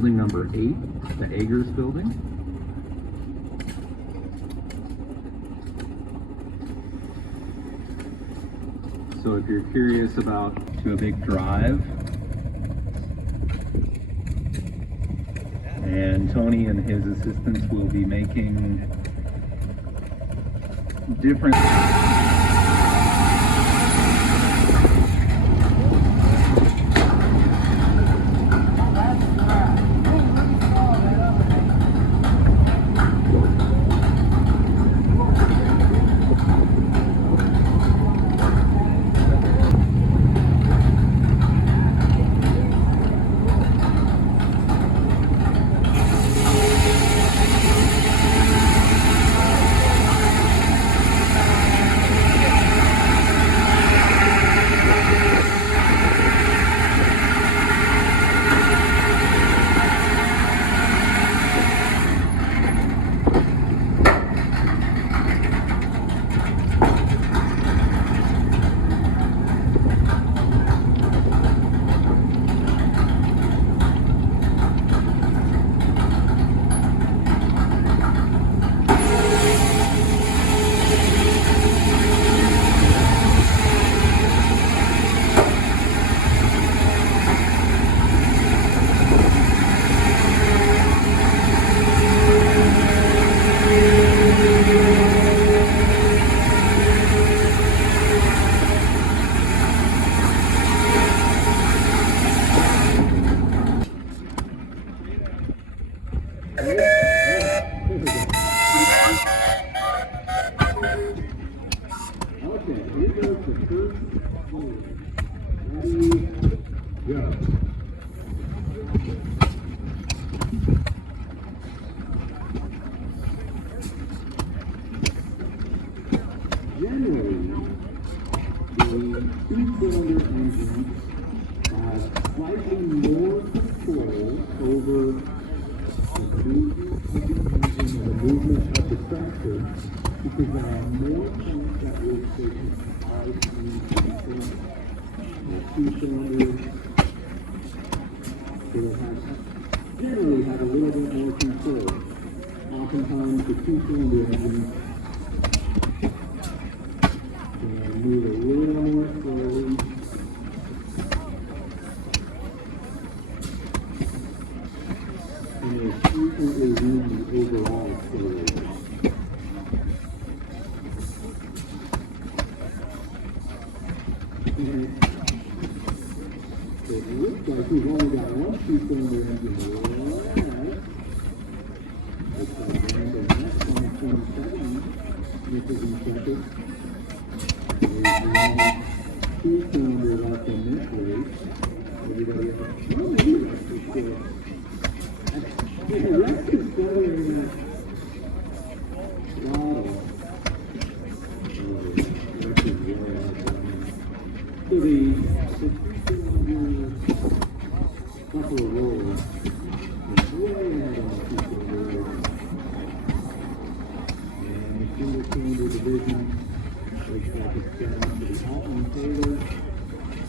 Building number 8, the Agers building. So if you're curious about to a big drive, and Tony and his assistants will be making different Generally, the two-cylinder engine has slightly more control over the two movement of the tractor because there are more points that will take 5 cylinders. Two cylinders will generally have a little bit more control. Oftentimes the two-cylinder engine move a little more slowly. And they frequently win the overall accelerator. So it looks like we've only got one two-cylinder engine left. Looks like Randall Ness, 2027, misses in second. There's one two-cylinder left in this race. Everybody else, oh, maybe that's just good. Yeah, that's accelerating that throttle. That's just way out there. So the two-cylinder Buffalo Roll is way ahead on the two-cylinder race. And the single-cylinder division looks like it's set up to the Alton Taylor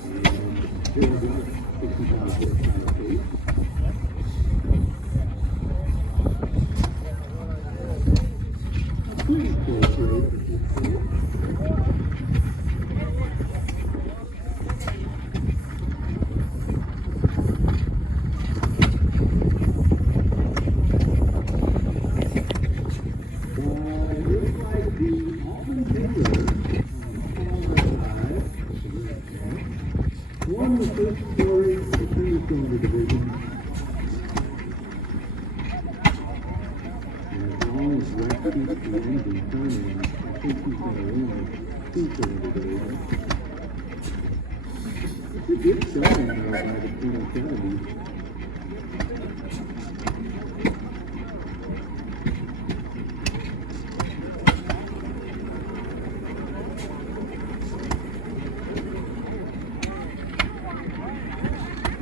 and Bill White, 65 horsepower pace. Pretty close race at this point. It looks like the Alton Taylor won the first story of the single-cylinder division. And as long as Rex keeps the engine turning, I think he's going to win the two-cylinder division. It's a good showing though by the 2070s.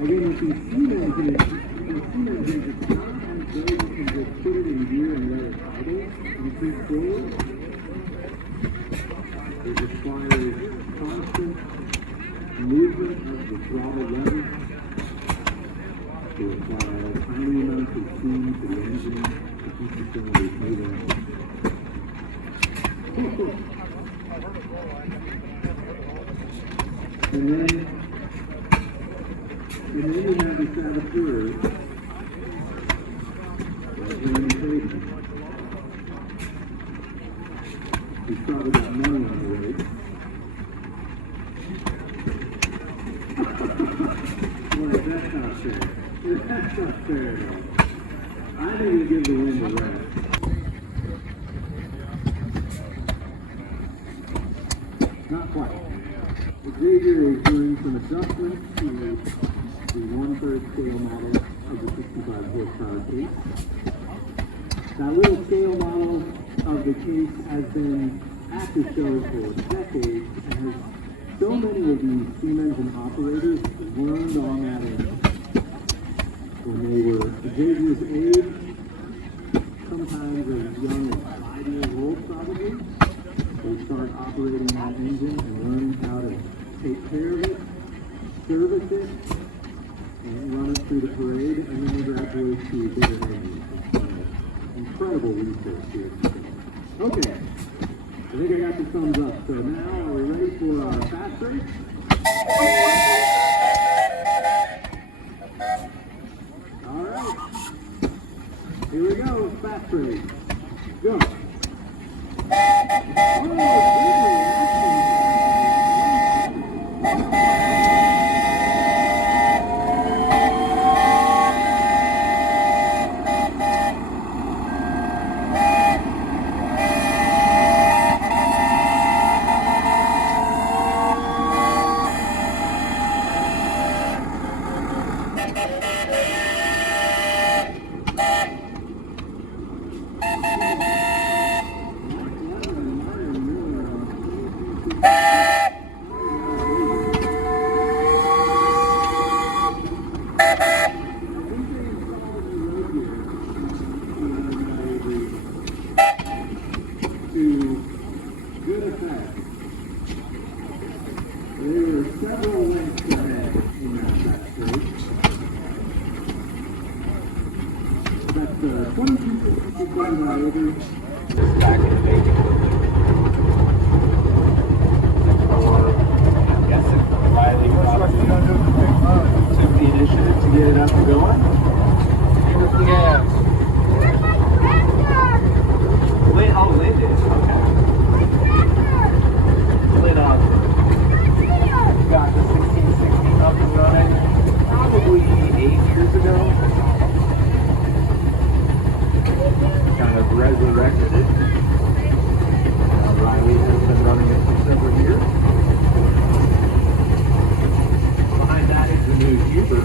Again, with these steam engines, it's not as though you can just put it in gear and let it idle and keep forward. It requires constant movement of the throttle lever to apply tiny amounts of steam to the engine to keep the cylinders moving. And then you have the saboteur, Randy Hayden. He's probably got money on the race. Boy, that's not fair. That's not fair at all. I think we give the win to Rex. Not quite. Xavier is doing some adjustments to the 1/3 scale model of the 65 horsepower case. That little scale model of the case has been at the show for decades and has so many of these steam engine operators learned on that engine. When they were Xavier's age, sometimes as young as 5 years old probably, they start operating that engine and learning how to take care of it, service it, and run it through the parade, and then they graduate to bigger engines. Incredible research here. Okay, I think I got the thumbs up. So now, are we ready for our fast race? All right, here we go, fast race. Go. Oh, back in the making. I'm guessing Riley probably took the initiative to get it up and going. Yeah. Lynn, oh, Lynn did. Okay. Lynn got the 1660 up and running probably 8 years ago. Kind of resurrected it. Riley has been running it for several years. Behind that is the new Huber.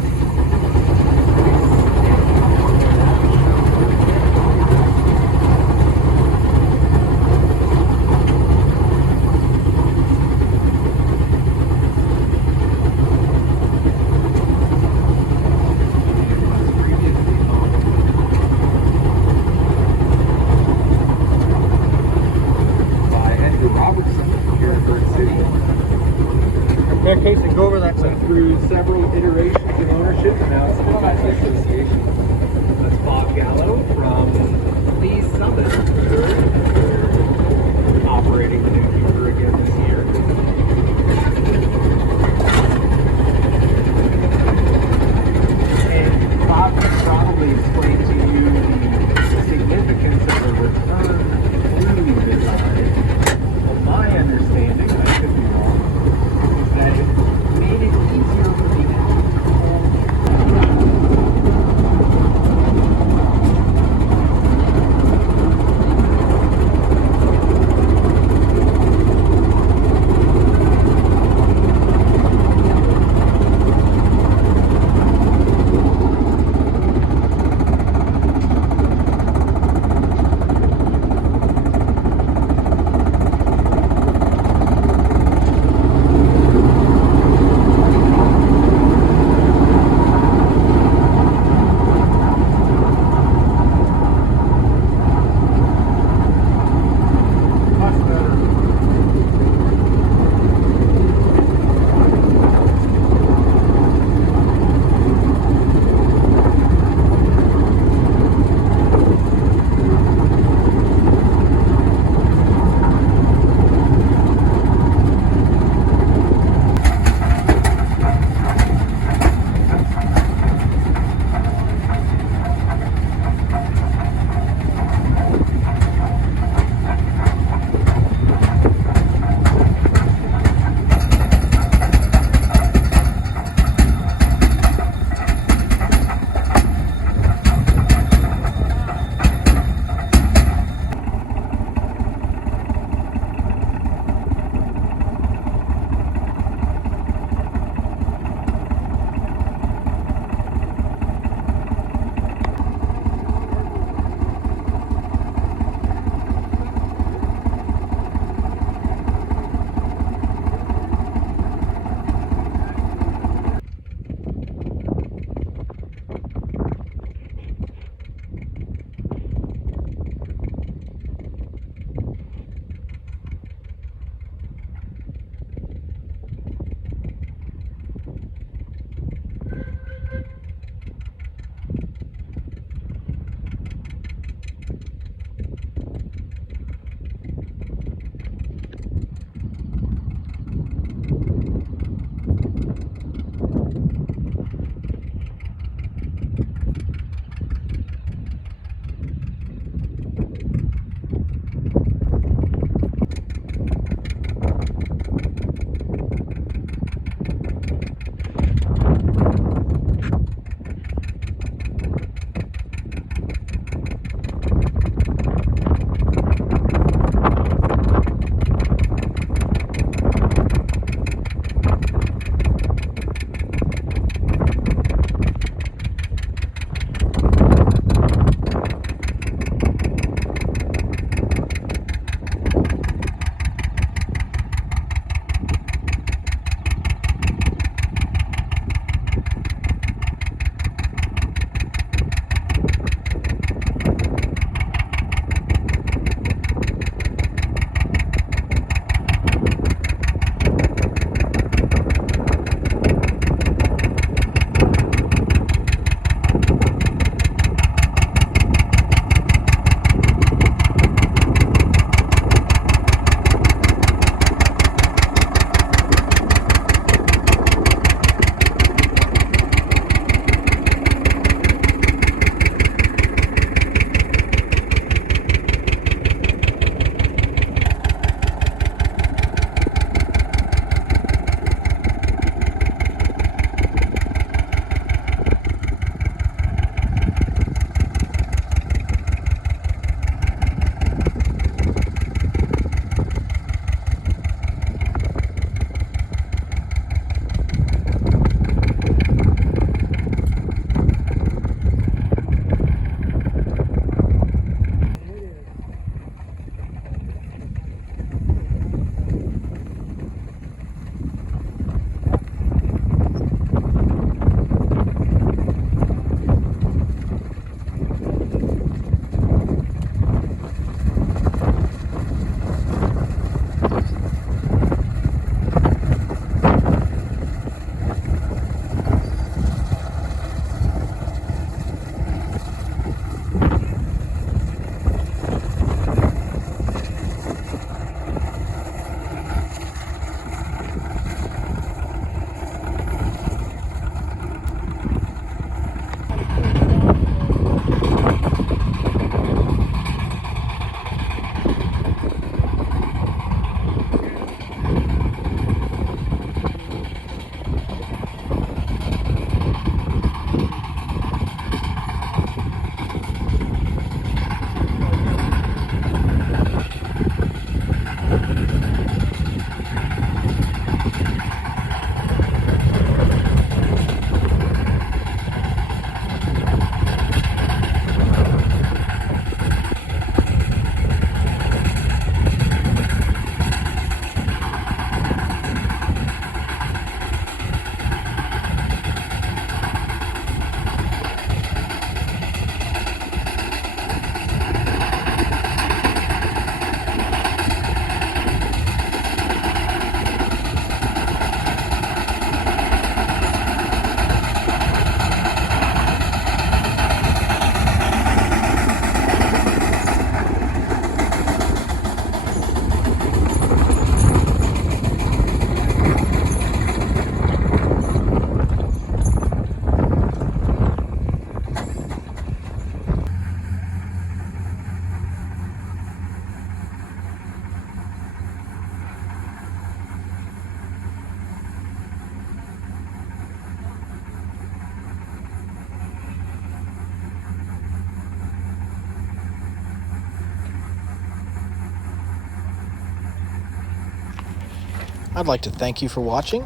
I'd like to thank you for watching.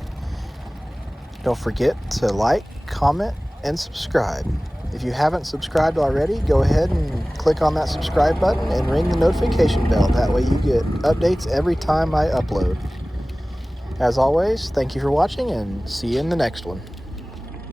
Don't forget to like, comment, and subscribe. If you haven't subscribed already, go ahead and click on that subscribe button and ring the notification bell. That way you get updates every time I upload. As always, thank you for watching and see you in the next one.